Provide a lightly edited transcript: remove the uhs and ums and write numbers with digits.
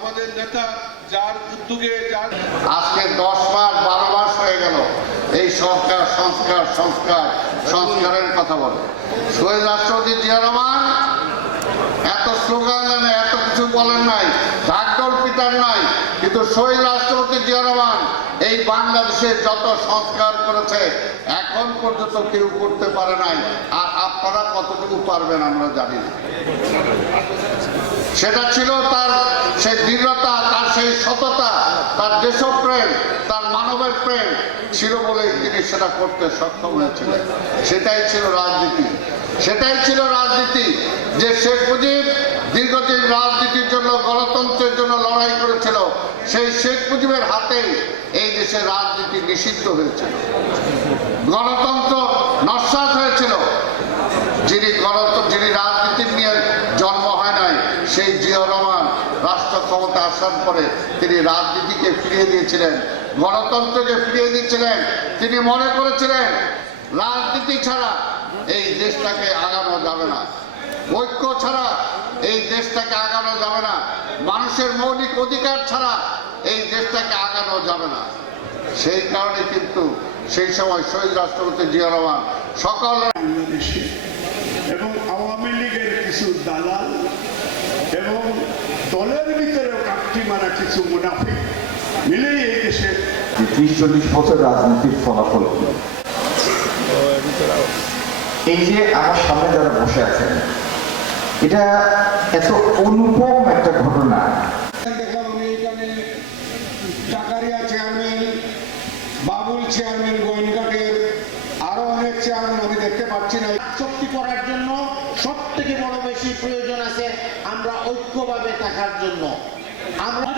আমাদের নেতা যার উদ্যোগে আজকে 10 মাস 12 মাস হয়ে গেল এই সরকার সংস্কারের কথা বলে। শহীদ রাষ্ট্রপতি জিয়া রহমান এত স্লোগান দেন, এত কিছু বলেন নাই, ঢাকঢোল পিটার নাই, কিন্তু শহীদ রাষ্ট্রপতি জিয়া রহমান এই বাংলাদেশের যত সংস্কার করেছে এখন পর্যন্ত কেউ করতে পারে নাই। আর আপনারা কতটুকু পারবেন আমরা জানি না। সেটা ছিল তার সেই দৃঢ়তা, তার সেই সততা, তার দেশপ্রেম, তার মানবের প্রেম ছিল বলে তিনি সেটা করতে সক্ষম হয়েছিলেন। সেটাই ছিল রাজনীতি, সেটাই ছিল রাজনীতি যে শেখ মুজিব দীর্ঘদিন রাজনীতির জন্য, গণতন্ত্রের জন্য লড়াই করেছিল। সেই শেখ মুজিবের হাতেই এই দেশের রাজনীতি নিষিদ্ধ হয়েছিল, গণতন্ত্র নস্যাৎ হয়েছিল। যিনি রাজনীতি নিয়ে জন্ম হয় নাই, সেই জিয়া রহমান রাষ্ট্র ক্ষমতা আসার পরে তিনি রাজনীতিকে ফিরিয়ে দিয়েছিলেন, গণতন্ত্রকে ফিরিয়ে দিয়েছিলেন। তিনি মনে করেছিলেন রাজনীতি ছাড়া এই দেশটাকে আগানো যাবে না, ঐক্য ছাড়া এই দেশটাকে আগানো যাবে না, মানুষের মৌলিক অধিকার ছাড়া এই দেশটাকে আগানো যাবে না। সেই কারণে কিন্তু সেই সময় শহীদ রাষ্ট্রপতি জিয়া রহমান সকল এবং আওয়ামী লীগের কিছু দালাল এবং দলের ভিতরেও কাটতি মারা কিছু মুনাফিক মিলেই এই দেশে 30-40 বছর রাজনীতির ফলাফল কি? এই যে আমার সামনে যারা বসে আছেন, এটা এত অনুপম একটা ঘটনা। দেখলাম আমি এখানে টাকারিয়া চেয়ারম্যান, বাবুল চেয়ারম্যান, গোয়েন্দাদের আরো অনেক চেয়ারম্যান আমি দেখতে পাচ্ছি না। শক্তি করার জন্য সব থেকে বড় বেশি প্রয়োজন আছে আমরা ঐক্যভাবে থাকার জন্য। আমরা